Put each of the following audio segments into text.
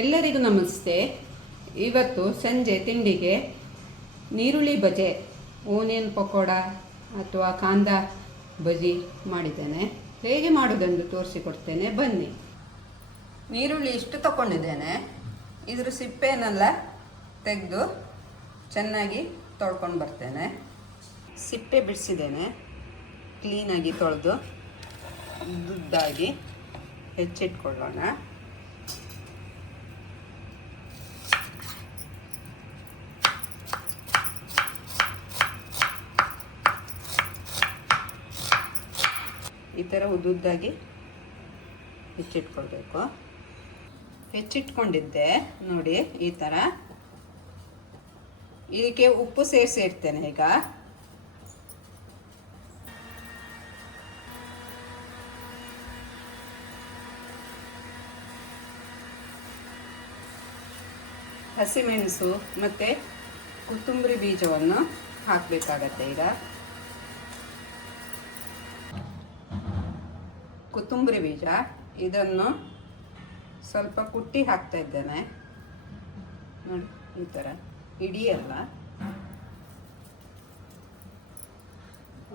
ಎಲ್ಲರಿಗೂ ನಮಸ್ತೆ. ಇವತ್ತು ಸಂಜೆ ತಿಂಡಿಗೆ ನೀರುಳ್ಳಿ ಬಜೆ, ಓನಿಯನ್ ಪಕೋಡ ಅಥವಾ ಕಾಂದಾ ಬಜಿ ಮಾಡಿದ್ದೇನೆ. ಹೇಗೆ ಮಾಡೋದೆಂದು ತೋರಿಸಿಕೊಡ್ತೇನೆ, ಬನ್ನಿ. ನೀರುಳ್ಳಿ ಇಷ್ಟು ತಗೊಂಡಿದ್ದೇನೆ. ಇದ್ರ ಸಿಪ್ಪೆನೆಲ್ಲ ತೆಗೆದು ಚೆನ್ನಾಗಿ ತೊಳ್ಕೊಂಡು ಬರ್ತೇನೆ. ಸಿಪ್ಪೆ ಬಿಡಿಸಿದ್ದೇನೆ, ಕ್ಲೀನಾಗಿ ತೊಳೆದು ದುಡ್ಡಾಗಿ ಹೆಚ್ಚಿಟ್ಕೊಳ್ಳೋಣ. ಈ ಥರ ಉದ್ದುದ್ದಾಗಿ ಹೆಚ್ಚಿಟ್ಕೊಳ್ಬೇಕು. ಹೆಚ್ಚಿಟ್ಕೊಂಡಿದ್ದೆ ನೋಡಿ, ಈ ಥರ. ಇದಕ್ಕೆ ಉಪ್ಪು ಸೇರಿಸಿ ಇಡ್ತೇನೆ ಈಗ. ಹಸಿಮೆಣಸು ಮತ್ತು ಕೊತ್ತಂಬರಿ ಬೀಜವನ್ನು ಹಾಕಬೇಕಾಗತ್ತೆ. ಈಗ ಕೊತ್ತಂಬರಿ ಬೀಜ ಇದನ್ನು ಸ್ವಲ್ಪ ಕುಟ್ಟಿ ಹಾಕ್ತಾ ಇದ್ದೇನೆ ನೋಡಿ, ಈ ಥರ. ಇಡೀ ಅಲ್ಲ,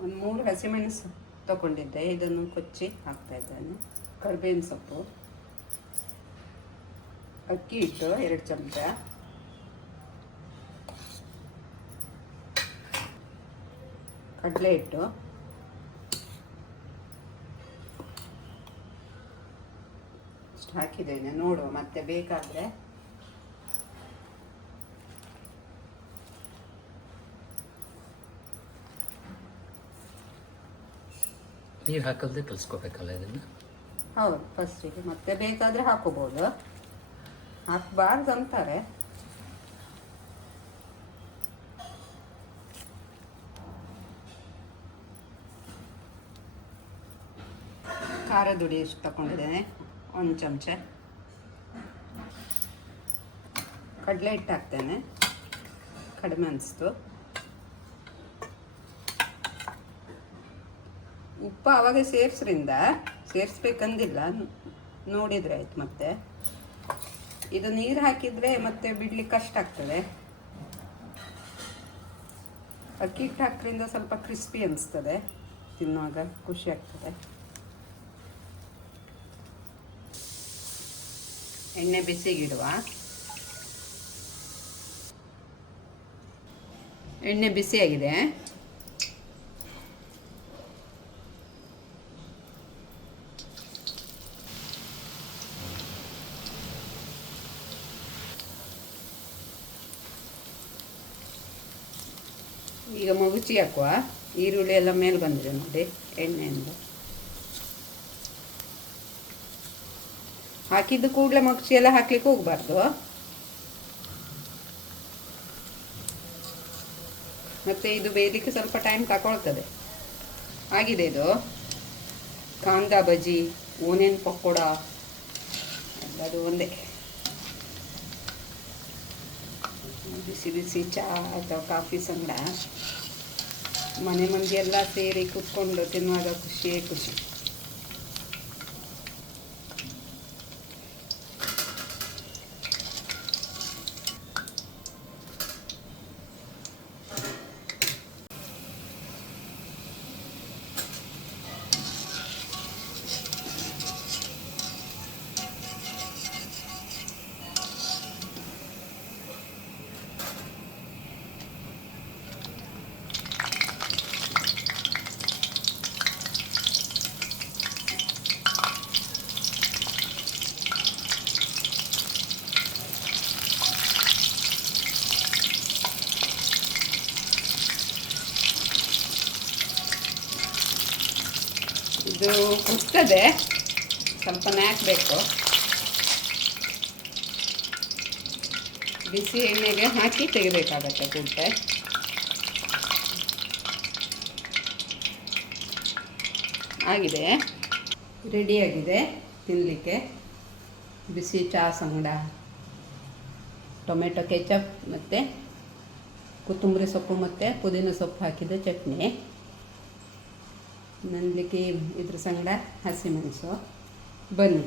ಒಂದು 3 ಹಸಿಮೆಣಸು ತಗೊಂಡಿದ್ದೆ, ಇದನ್ನು ಕೊಚ್ಚಿ ಹಾಕ್ತಾ ಇದ್ದೇನೆ. ಕರಿಬೇವಿನ ಸೊಪ್ಪು, ಅಕ್ಕಿ ಹಿಟ್ಟು 2 ಚಮಚ, ಕಡಲೆ ಹಿಟ್ಟು, ಹಾಕಿದ್ದೇನೆ. ನೋಡುವ ಮತ್ತೆ ಬೇಕಾದರೆ. ನೀರು ಹಾಕಲ್ದೆ ಕಲಿಸ್ಕೋಬೇಕಲ್ಲ ಇದನ್ನು? ಹೌದು, ಫಸ್ಟಿಗೆ. ಮತ್ತೆ ಬೇಕಾದರೆ ಹಾಕೋಬೋದು, ಹಾಕಬಾರ್ದು ಅಂತಾರೆ. ಖಾರದ ಹುಡಿ ಎಷ್ಟು ತಗೊಂಡಿದ್ದೇನೆ, 1 ಚಮಚ. ಕಡಲೆ ಹಿಟ್ಟು ಹಾಕ್ತೇನೆ, ಕಡಿಮೆ ಅನಿಸ್ತು. ಉಪ್ಪು ಆವಾಗ ಸೇರಿಸ್ಬೇಕಂದಿಲ್ಲ, ನೋಡಿದರೆ ಆಯ್ತು. ಮತ್ತೆ ಇದು ನೀರು ಹಾಕಿದರೆ ಮತ್ತೆ ಬಿಡ್ಲಿಕ್ಕೆ ಕಷ್ಟ ಆಗ್ತದೆ. ಅಕ್ಕಿ ಹಿಟ್ಟು ಹಾಕೋದ್ರಿಂದ ಸ್ವಲ್ಪ ಕ್ರಿಸ್ಪಿ ಅನಿಸ್ತದೆ, ತಿನ್ನುವಾಗ ಖುಷಿ ಆಗ್ತದೆ. ಎಣ್ಣೆ ಬಿಸಿಗಿಡುವ. ಎಣ್ಣೆ ಬಿಸಿಯಾಗಿದೆ. ಈಗ ಮಗುಚಿ ಹಾಕುವ. ಈರುಳ್ಳಿ ಎಲ್ಲ ಮೇಲೆ ಬಂದಿದೆ ನೋಡಿ ಎಣ್ಣೆಯಿಂದ. ಹಾಕಿದ್ದು ಕೂಡಲೇ ಮಗುಚಿ ಎಲ್ಲ ಹಾಕ್ಲಿಕ್ಕೆ ಹೋಗಬಾರ್ದು. ಮತ್ತೆ ಇದು ಬೇಯಲಿಕ್ಕೆ ಸ್ವಲ್ಪ ಟೈಮ್ ತಗೊಳ್ತದೆ. ಆಗಿದೆ ಇದು ಕಾಂದಾ ಬಜಿ, ಓನಿಯನ್ ಪಕೋಡ ಅದು ಒಂದೇ. ಬಿಸಿ ಬಿಸಿ ಚಹಾ ಅಥವಾ ಕಾಫಿ ಸಂಗಡ ಮನೆ ಮಂದಿ ಎಲ್ಲ ಸೇರಿ ಕೂತ್ಕೊಂಡು ತಿನ್ನುವಾಗ ಖುಷಿಯೇ ಖುಷಿ. ಇದು ಕುಸ್ತದೆ, ಸ್ವಲ್ಪ ಹಾಕಬೇಕು. ಬಿಸಿ ಎಣ್ಣೆಗೆ ಹಾಕಿ ತೆಗಿಬೇಕಾಗತ್ತೆ ಕುಟ್ಟೆ. ಆಗಿದೆ, ರೆಡಿಯಾಗಿದೆ ತಿನ್ನಲಿಕ್ಕೆ. ಬಿಸಿ ಚಹಾ ಸಂಗಡ ಟೊಮೆಟೊ ಕೆಚಪ್ ಮತ್ತು ಕೊತ್ತಂಬರಿ ಸೊಪ್ಪು ಮತ್ತು ಪುದೀನ ಸೊಪ್ಪು ಹಾಕಿದ ಚಟ್ನಿ. ನನ್ನಲಿಕ್ಕೆ ಇದ್ರ ಸಂಗಡ ಹಸಿಮೆಣಸು. ಬನ್ನಿ.